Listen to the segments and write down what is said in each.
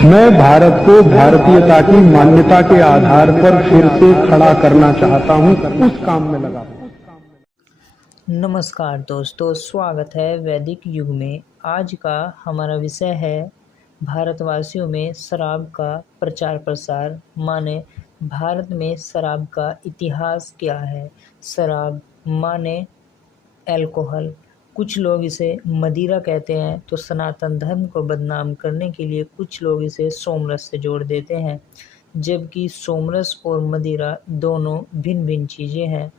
मैं भारत को भारतीयता की मान्यता के आधार पर फिर से खड़ा करना चाहता हूं, उस काम में लगा हूं। नमस्कार दोस्तों, स्वागत है वैदिक युग में। आज का हमारा विषय है भारतवासियों में शराब का प्रचार प्रसार, माने भारत में शराब का इतिहास क्या है। शराब माने अल्कोहल। कुछ लोग इसे मदिरा कहते हैं तो सनातन धर्म को बदनाम करने के लिए कुछ लोग इसे सोमरस से जोड़ देते हैं, जबकि सोमरस और मदिरा दोनों भिन्न भिन्न चीज़ें हैं।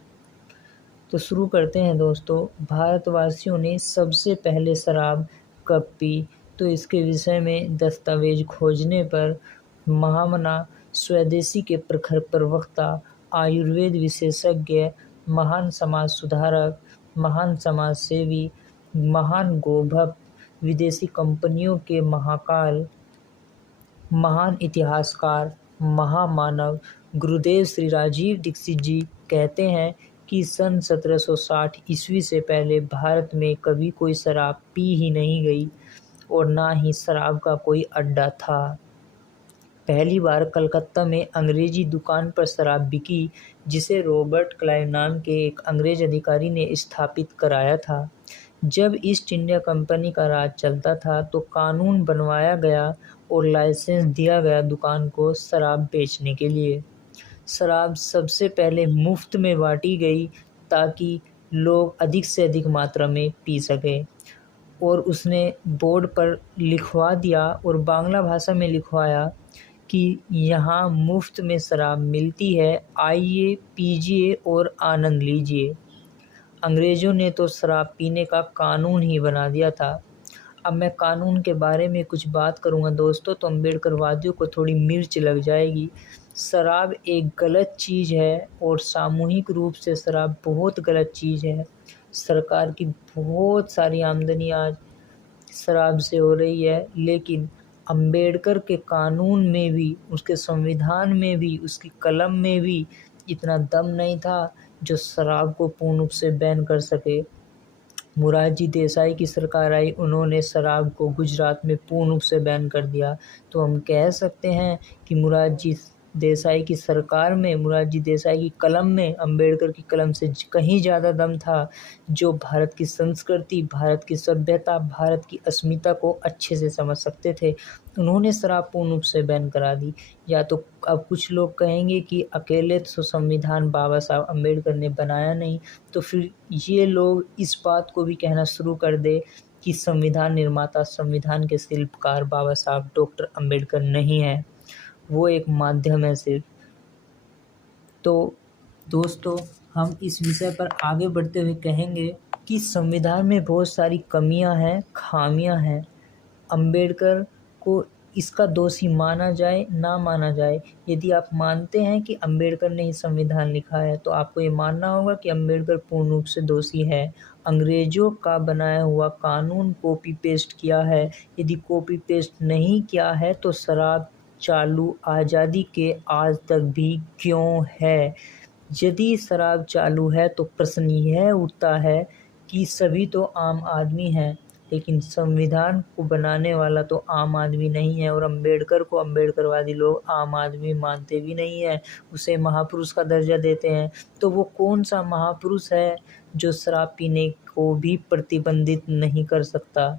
तो शुरू करते हैं दोस्तों। भारतवासियों ने सबसे पहले शराब कब पी, तो इसके विषय में दस्तावेज खोजने पर महामना स्वदेशी के प्रखर प्रवक्ता, आयुर्वेद विशेषज्ञ, महान समाज सुधारक, महान समाज सेवी, महान गोभक्त, विदेशी कंपनियों के महाकाल, महान इतिहासकार, महामानव गुरुदेव श्री राजीव दीक्षित जी कहते हैं कि सन 1760 ईस्वी से पहले भारत में कभी कोई शराब पी ही नहीं गई और ना ही शराब का कोई अड्डा था। पहली बार कलकत्ता में अंग्रेजी दुकान पर शराब बिकी, जिसे रॉबर्ट क्लाइव नाम के एक अंग्रेज अधिकारी ने स्थापित कराया था। जब ईस्ट इंडिया कंपनी का राज चलता था तो कानून बनवाया गया और लाइसेंस दिया गया दुकान को शराब बेचने के लिए। शराब सबसे पहले मुफ्त में बांटी गई ताकि लोग अधिक से अधिक मात्रा में पी सकें, और उसने बोर्ड पर लिखवा दिया और बांग्ला भाषा में लिखवाया कि यहाँ मुफ्त में शराब मिलती है, आइए पीजिए और आनंद लीजिए। अंग्रेज़ों ने तो शराब पीने का कानून ही बना दिया था। अब मैं कानून के बारे में कुछ बात करूँगा दोस्तों, तो अम्बेडकरवादियों को थोड़ी मिर्च लग जाएगी। शराब एक गलत चीज़ है और सामूहिक रूप से शराब बहुत गलत चीज़ है। सरकार की बहुत सारी आमदनी आज शराब से हो रही है, लेकिन अंबेडकर के कानून में भी, उसके संविधान में भी, उसकी कलम में भी इतना दम नहीं था जो शराब को पूर्ण रूप से बैन कर सके। मोरारजी देसाई की सरकार आई, उन्होंने शराब को गुजरात में पूर्ण रूप से बैन कर दिया। तो हम कह सकते हैं कि मोरारजी देसाई की सरकार में, मोरारजी देसाई की कलम में अंबेडकर की कलम से कहीं ज़्यादा दम था, जो भारत की संस्कृति, भारत की सभ्यता, भारत की अस्मिता को अच्छे से समझ सकते थे। उन्होंने शराब पूर्ण रूप से बैन करा दी। या तो अब कुछ लोग कहेंगे कि अकेले तो संविधान बाबा साहब अम्बेडकर ने बनाया नहीं, तो फिर ये लोग इस बात को भी कहना शुरू कर दे कि संविधान निर्माता, संविधान के शिल्पकार बाबा साहब डॉक्टर अम्बेडकर नहीं है, वो एक माध्यम है सिर्फ। तो दोस्तों, हम इस विषय पर आगे बढ़ते हुए कहेंगे कि संविधान में बहुत सारी कमियां हैं, खामियां हैं। अम्बेडकर को इसका दोषी माना जाए ना माना जाए, यदि आप मानते हैं कि अम्बेडकर ने ही संविधान लिखा है, तो आपको ये मानना होगा कि अम्बेडकर पूर्ण रूप से दोषी है। अंग्रेज़ों का बनाया हुआ कानून कॉपी पेस्ट किया है। यदि कॉपी पेस्ट नहीं किया है तो शराब चालू आज़ादी के आज तक भी क्यों है? यदि शराब चालू है तो प्रश्न यह उठता है कि सभी तो आम आदमी हैं, लेकिन संविधान को बनाने वाला तो आम आदमी नहीं है, और अम्बेडकर को अम्बेडकरवादी लोग आम आदमी मानते भी नहीं है, उसे महापुरुष का दर्जा देते हैं। तो वो कौन सा महापुरुष है जो शराब पीने को भी प्रतिबंधित नहीं कर सकता?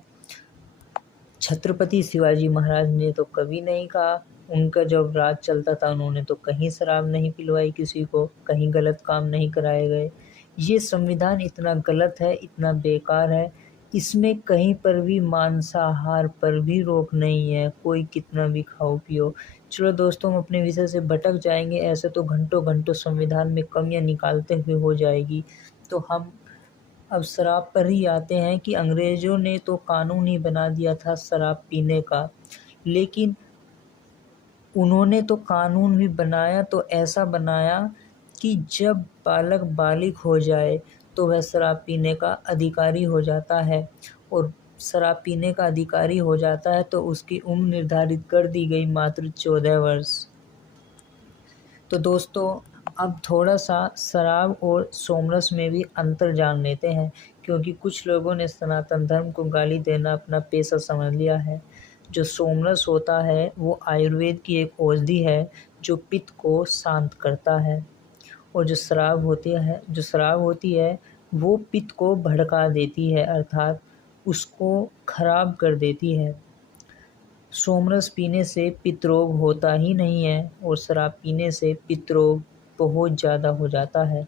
छत्रपति शिवाजी महाराज ने तो कभी नहीं कहा, उनका जब राज चलता था उन्होंने तो कहीं शराब नहीं पिलवाई किसी को, कहीं गलत काम नहीं कराए गए। ये संविधान इतना गलत है, इतना बेकार है, इसमें कहीं पर भी मांसाहार पर भी रोक नहीं है, कोई कितना भी खाओ पियो। चलो दोस्तों, हम अपने विषय से भटक जाएंगे, ऐसे तो घंटों घंटों संविधान में कमियां निकालते हुए हो जाएगी। तो हम अब शराब पर ही आते हैं कि अंग्रेज़ों ने तो कानून ही बना दिया था शराब पीने का, लेकिन उन्होंने तो कानून भी बनाया तो ऐसा बनाया कि जब बालक बालिग हो जाए तो वह शराब पीने का अधिकारी हो जाता है, और शराब पीने का अधिकारी हो जाता है तो उसकी उम्र निर्धारित कर दी गई मात्र 14 वर्ष। तो दोस्तों, अब थोड़ा सा शराब और सोमरस में भी अंतर जान लेते हैं, क्योंकि कुछ लोगों ने सनातन धर्म को गाली देना अपना पेशा समझ लिया है। जो सोमरस होता है वो आयुर्वेद की एक औषधि है जो पित्त को शांत करता है। और जो शराब होती है वो पित्त को भड़का देती है, अर्थात उसको खराब कर देती है। सोमरस पीने से पित्त रोग होता ही नहीं है और शराब पीने से पित्त रोग बहुत ज़्यादा हो जाता है।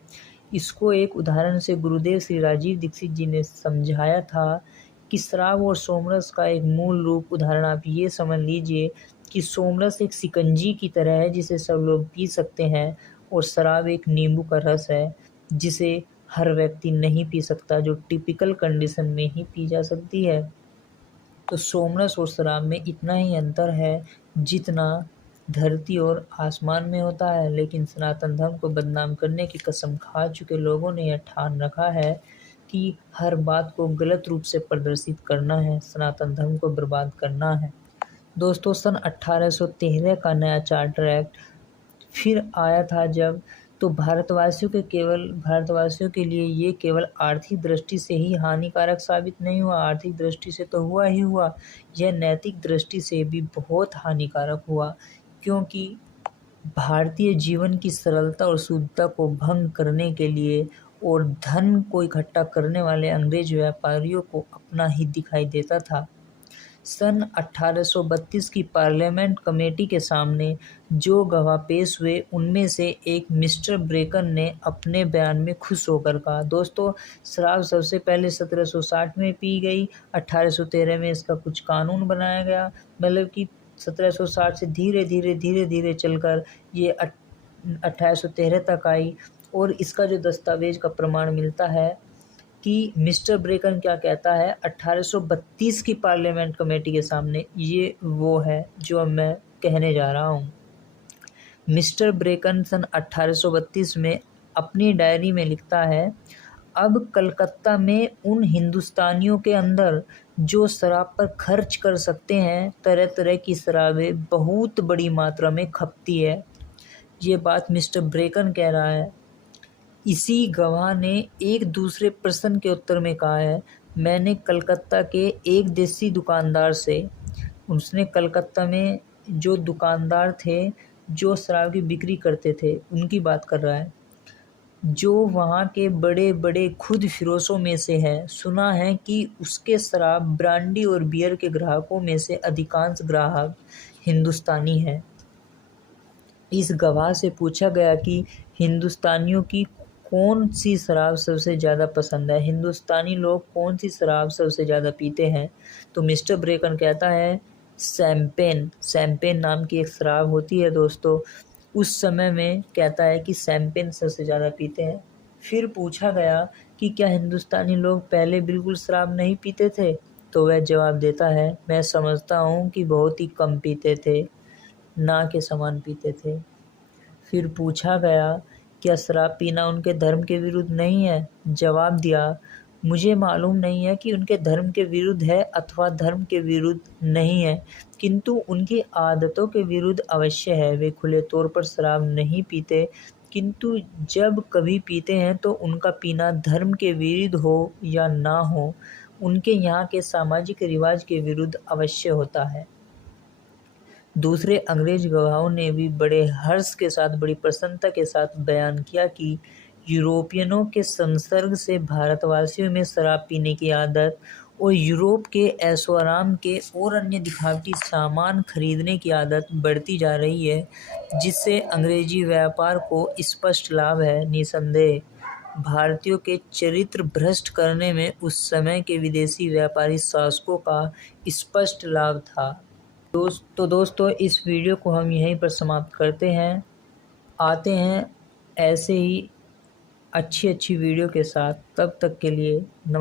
इसको एक उदाहरण से गुरुदेव श्री राजीव दीक्षित जी ने समझाया था कि शराब और सोमरस का एक मूल रूप उदाहरण आप ये समझ लीजिए कि सोमरस एक शिकंजी की तरह है जिसे सब लोग पी सकते हैं, और शराब एक नींबू का रस है जिसे हर व्यक्ति नहीं पी सकता, जो टिपिकल कंडीशन में ही पी जा सकती है। तो सोमरस और शराब में इतना ही अंतर है जितना धरती और आसमान में होता है। लेकिन सनातन धर्म को बदनाम करने की कसम खा चुके लोगों ने यह ठान रखा है कि हर बात को गलत रूप से प्रदर्शित करना है, सनातन धर्म को बर्बाद करना है। दोस्तों, सन 1813 का नया चार्टर एक्ट फिर आया था जब, तो भारतवासियों के लिए ये केवल आर्थिक दृष्टि से ही हानिकारक साबित नहीं हुआ। आर्थिक दृष्टि से तो हुआ ही हुआ, यह नैतिक दृष्टि से भी बहुत हानिकारक हुआ, क्योंकि भारतीय जीवन की सरलता और शुद्धता को भंग करने के लिए और धन को इकट्ठा करने वाले अंग्रेज व्यापारियों को अपना ही दिखाई देता था। सन 1832 की पार्लियामेंट कमेटी के सामने जो गवाह पेश हुए उनमें से एक मिस्टर ब्रेकन ने अपने बयान में खुश होकर कहा, दोस्तों, शराब सबसे पहले 1760 में पी गई, 1813 में इसका कुछ कानून बनाया गया, मतलब कि 1760 से धीरे धीरे चलकर ये 1813 तक आई। और इसका जो दस्तावेज का प्रमाण मिलता है कि मिस्टर ब्रेकन क्या कहता है 1832 की पार्लियामेंट कमेटी के सामने, ये वो है जो अब मैं कहने जा रहा हूँ। मिस्टर ब्रेकन सन 1832 में अपनी डायरी में लिखता है, अब कलकत्ता में उन हिंदुस्तानियों के अंदर जो शराब पर खर्च कर सकते हैं, तरह तरह की शराबें बहुत बड़ी मात्रा में खपती है। ये बात मिस्टर ब्रेकन कह रहा है। इसी गवाह ने एक दूसरे प्रश्न के उत्तर में कहा है, मैंने कलकत्ता के एक देसी दुकानदार से, उसने कलकत्ता में जो दुकानदार थे जो शराब की बिक्री करते थे उनकी बात कर रहा है, जो वहाँ के बड़े बड़े खुद फिरोशों में से है, सुना है कि उसके शराब ब्रांडी और बियर के ग्राहकों में से अधिकांश ग्राहक हिंदुस्तानी हैं। इस गवाह से पूछा गया कि हिंदुस्तानियों की कौन सी शराब सबसे ज़्यादा पसंद है, हिंदुस्तानी लोग कौन सी शराब सबसे ज़्यादा पीते हैं, तो मिस्टर ब्रेकन कहता है शैंपेन नाम की एक शराब होती है दोस्तों, उस समय में कहता है कि शैंपेन सबसे ज़्यादा पीते हैं। फिर पूछा गया कि क्या हिंदुस्तानी लोग पहले बिल्कुल शराब नहीं पीते थे, तो वह जवाब देता है, मैं समझता हूँ कि बहुत ही कम पीते थे, ना के समान पीते थे। फिर पूछा गया क्या शराब पीना उनके धर्म के विरुद्ध नहीं है, जवाब दिया, मुझे मालूम नहीं है कि उनके धर्म के विरुद्ध है अथवा धर्म के विरुद्ध नहीं है, किंतु उनकी आदतों के विरुद्ध अवश्य है। वे खुले तौर पर शराब नहीं पीते, किंतु जब कभी पीते हैं तो उनका पीना धर्म के विरुद्ध हो या ना हो, उनके यहाँ के सामाजिक रिवाज के विरुद्ध अवश्य होता है। दूसरे अंग्रेज गवाहों ने भी बड़े हर्ष के साथ, बड़ी प्रसन्नता के साथ बयान किया कि यूरोपियनों के संसर्ग से भारतवासियों में शराब पीने की आदत और यूरोप के ऐशोआराम के और अन्य दिखावटी सामान खरीदने की आदत बढ़ती जा रही है, जिससे अंग्रेजी व्यापार को स्पष्ट लाभ है। निसंदेह भारतीयों के चरित्र भ्रष्ट करने में उस समय के विदेशी व्यापारी शासकों का स्पष्ट लाभ था। दोस्तों, इस वीडियो को हम यहीं पर समाप्त करते हैं। आते हैं ऐसे ही अच्छी वीडियो के साथ, तब तक के लिए नमस्कार।